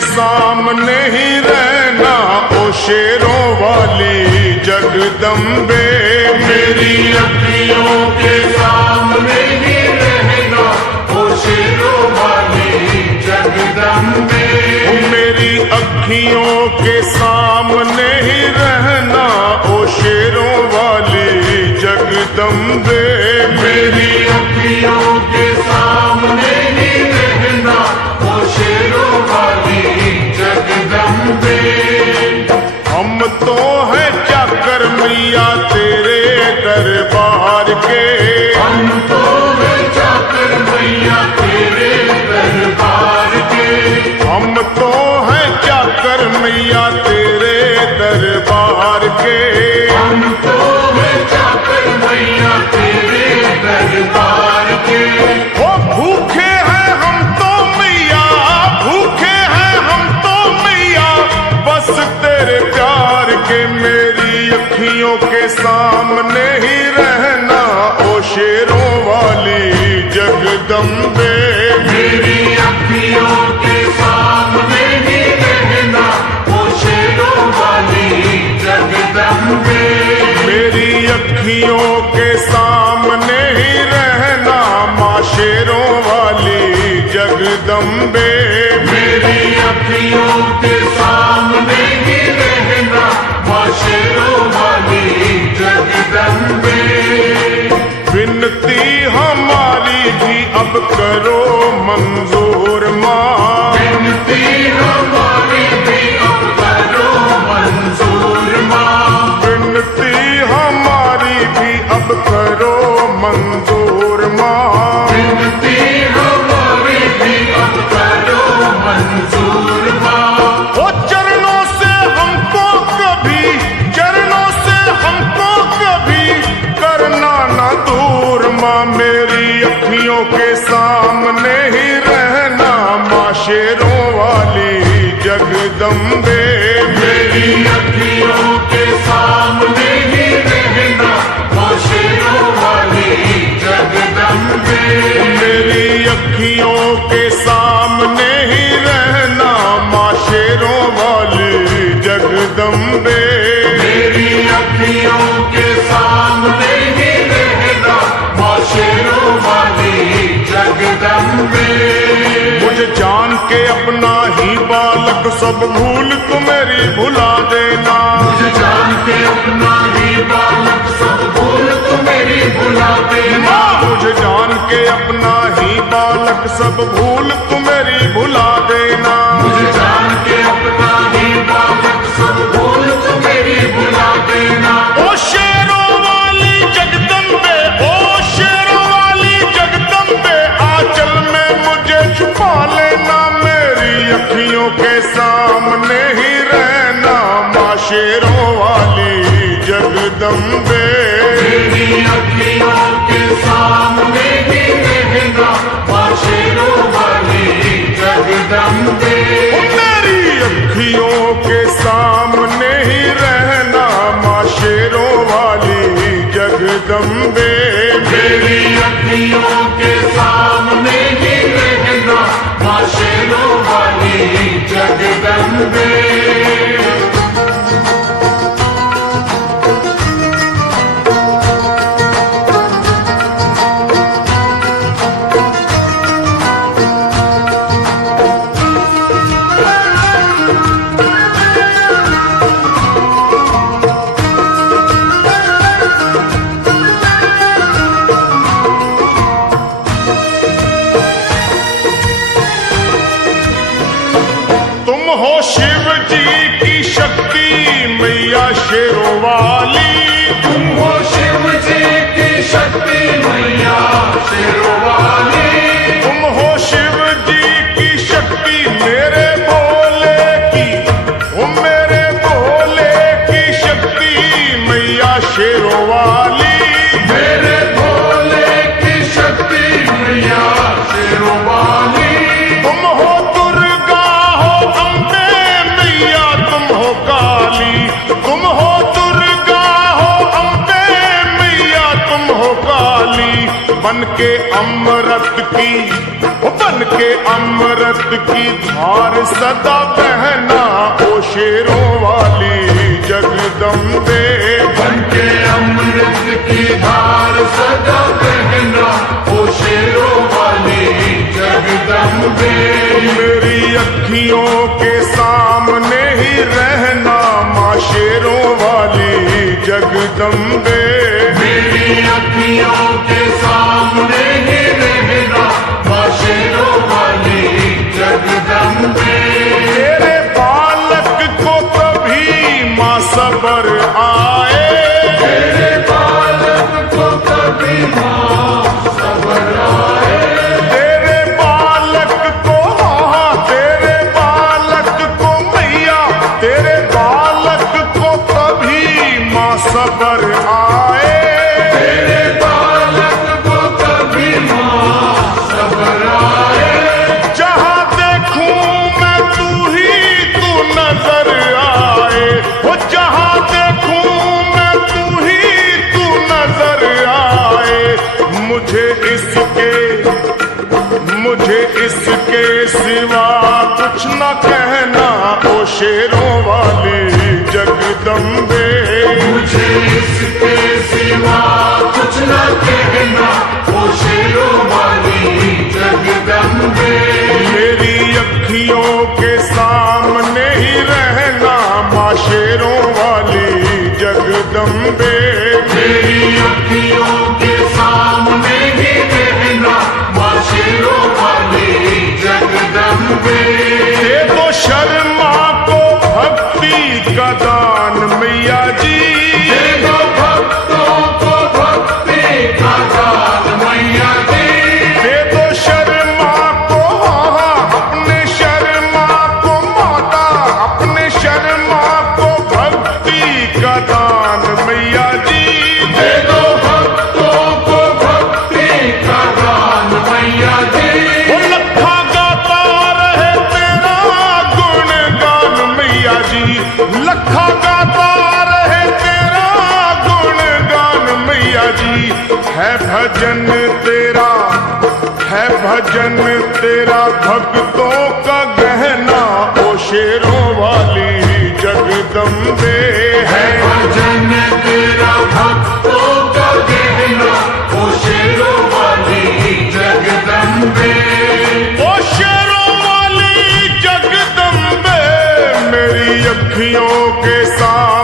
सामने ही रहना ओ शेरों वाली जगदम्बे। मेरी अखियों के सामने ही रहना ओ शेरों वाली जगदम्बे। मेरी अखियों के सामने ही रहना ओ शेरों वाली जगदम्बे। मेरी अखियों के सामने ही रहना ओ शेरों वाली जगदम्बे। हम तो हैं चाकर मैया तेरे दरबार के। हम तो हैं चाकर मैया तेरे दरबार के। हम तो हैं चाकर मैया तेरे दरबार के। हम तो हैं चाकर मैया तेरे दरबार के। ओ भूखे हैं हम तो मैया, भूखे हैं हम तो मैया बस तेरे प्यार के। मेरी अखियों के सामने ही रहना ओ शेरों वाली जगदम्बे। मेरी अखियों के सामने ही रहना ओ शेरों वाली जगदम्बे। मेरी अखियों के सामने ही रहना माँ शेरों वाली जगदम्बे। मेरी अखियों के सामने ही रहना माँ शेरों वाली जगदम्बे। विनती हमारी भी अब करो मंजूर माँ। विनती हमारी भी अब करो मंजूर माँ। विनती हमारी भी अब करो मंजूर माँ। विनती हमारी भी अब करो मंजूर माँ। ओ चरणों से हमको कभी, चरणों से हमको कभी करना ना दूर माँ। मेरी अखियों के सामने ही रहना माँ शेरों वाली जगदम्बे। मेरी अखियों के सामने ही रहना माँ शेरों वाली जगदम्बे। मेरी अखियों के सामने ही रहना माँ शेरों वाली जगदम्बे। मेरी अखियों के सामने ही रहना माँ शेरों वाली जगदम्बे। मुझे जान के अपना ही बालक सब भूल तू मेरी भुला देना। मुझे जान के अपना ही बालक सब भूल तू मेरी भुला देना। मुझे जान के अपना ही बालक सब भूल तू मेरी भुला देना। मुझे जान के अपना ही बालक सब भूल तू मेरी भुला देना। ओ शेरों वाली जगदम्बे, ओ शेरों वाली जगदम्बे आंचल में मुझे छुपा लेना। मेरी अखियों के सामने ही रहना माँ शेरों वाली जगदम्बे। मेरी अखियों के सामने ही रहना माँ शेरों वाली जगदम्बे। मेरी अखियों के सामने ही रहना माँ शेरों वाली जगदम्बे। मेरी अखियों के सामने ही रहना माँ शेरों वाली जगदम्बे। तुम हो शिव जी की शक्ति मैया शेरों वाली। तुम हो शिव जी की शक्ति मैया शेरों वाली। तुम हो शिव जी की शक्ति मेरे भोले की, ओ मेरे भोले की शक्ति मैया शेरों वाली। मेरे भोले की शक्ति मैया शेरों वाली। तुम हो दुर्गा हो अम्बे मैया तुम हो काली। तुम हो दुर्गा हो अम्बे मैया तुम हो काली। बन के अमृत की तन के अमृत की धार सदा बहना ओ शेरों वाली जगदम्बे। बन के अमृत की धार सदा बहना ओ शेरों वाली जगदम्बे। मेरी अखियों के सामने ही रहना माँ शेरों वाली जगदम्बे। मेरी अखियों के सामने ही रहना माँ शेरों वाली जगदम्बे। तेरे बालक को कभी माँ सबर आए, तेरे बालक को कभी माँ सबर आए। तेरे बालक को तेरे बालक को मैया, तेरे बालक को कभी माँ सबर आए। तेरे बालक को कभी माँ सबर आए। जहाँ देखूं मैं तू नजर आए, वो जहाँ देखूं मैं तू नजर आए। मुझे इसके सिवा कुछ न कहना ओ शेरों वाली जगदम्बे। मुझे इसके सिवा कुछ न कहना ओ शेरों वाली जगदम्बे। मेरी अखियों के सामने ही रहना माँ शेरों वाली जगदम्बे। मेरी अखियों के सामने ही रहना माँ शेरों वाली जगदम्बे। दे दो शर्मा को भक्ति का दान मैया जी। दे दो भक्तों को भक्ति का दान मैया जी। दे दो शर्मा को अपने शर्मा को माता, अपने शर्मा को भक्ति का दान मैया जी। दे दो भक्तों को भक्ति का दान मैया जी। वो लखा गाता रहे तेरा गुणगान मैया जी। लखा गाता रहे तेरा गुणगान मैया जी। है भजन तेरा भक्तों का गहना ओ शेरों वाली जगदम्बे। है भजन तेरा भक्तों का गहना ओ शेरों वाली जगदम्बे। ओ शेरों वाली जगदम्बे, मेरी अखियों के साथ